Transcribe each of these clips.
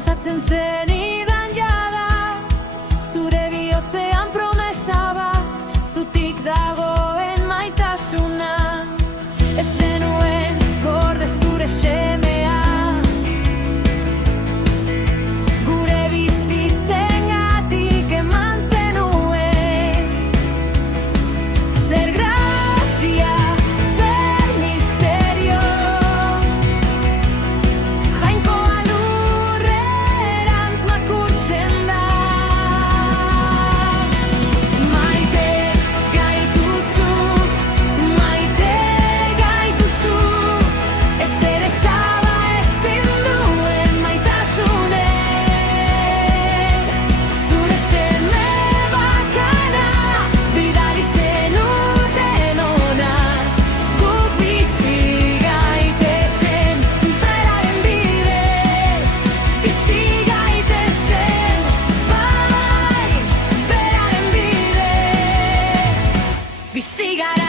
Pentsatzen zenidan jada, zure bihotzean promesa bat, zutik dagoen maitasuna. Ez zenuen gorde zure semea, gure bizitzengatik eman zenuen. Zer grazia, zer misterio, jainkoa lurrerantz makurtzen da. Maite gaituzu, maite gaituzu, ezer ezaba ezin duen maitasunez. Zure seme bakana bidali zenuten hona, guk bizi gaitezen beraren bidez. Bizi gaitezen, bai, beraren bidez. Bizi gara.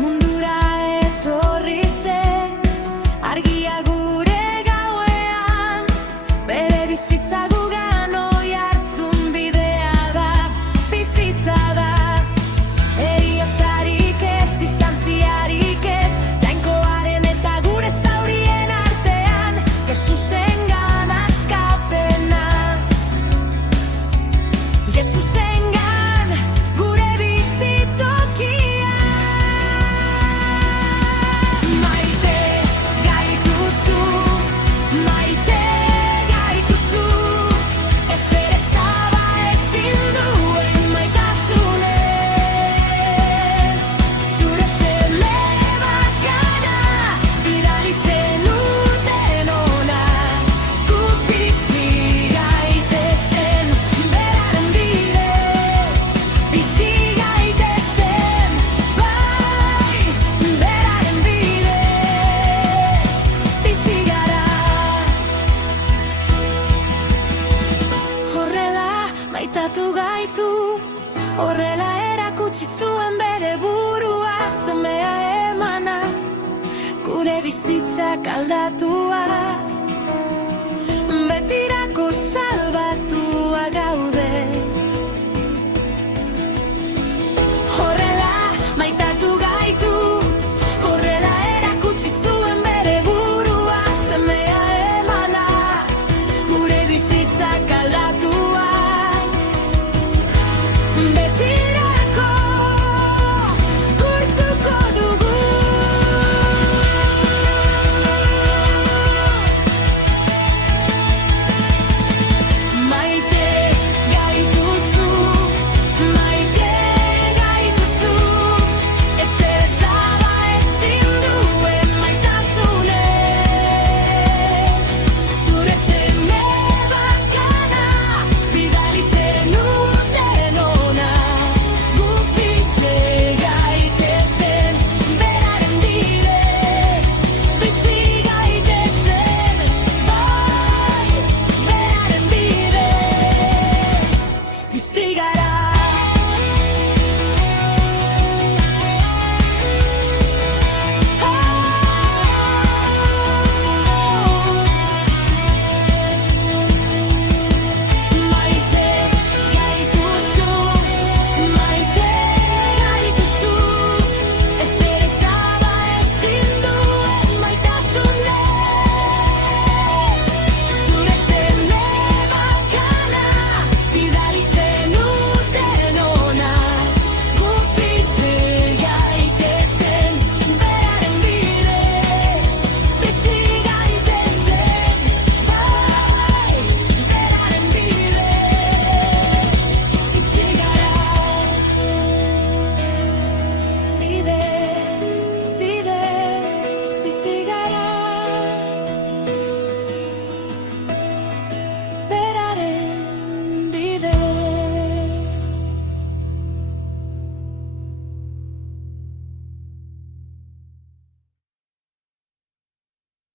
Mundura etorri zen, argia gure gauean, bere bizitza gugan oihartzun bidea da, bizitza da. Heriotzarik ez, distantziarik ez, jainkoaren eta gure zaurien artean, Jesusengan askapena. Jesusengan gure bizitokia. Maite gaituzu, maite gaituzu, ezer ezaba ezin duen maitasunez. Zure seme bakana bidali zenuten hona, guk bizi gaitezen beraren bidez. Bizi gaitezen, bai, beraren bidez. Bizi gara. Horrela maitatu gaitu, horrela erakutsi zuen bere burua, semea emana, gure bizitzak aldatua.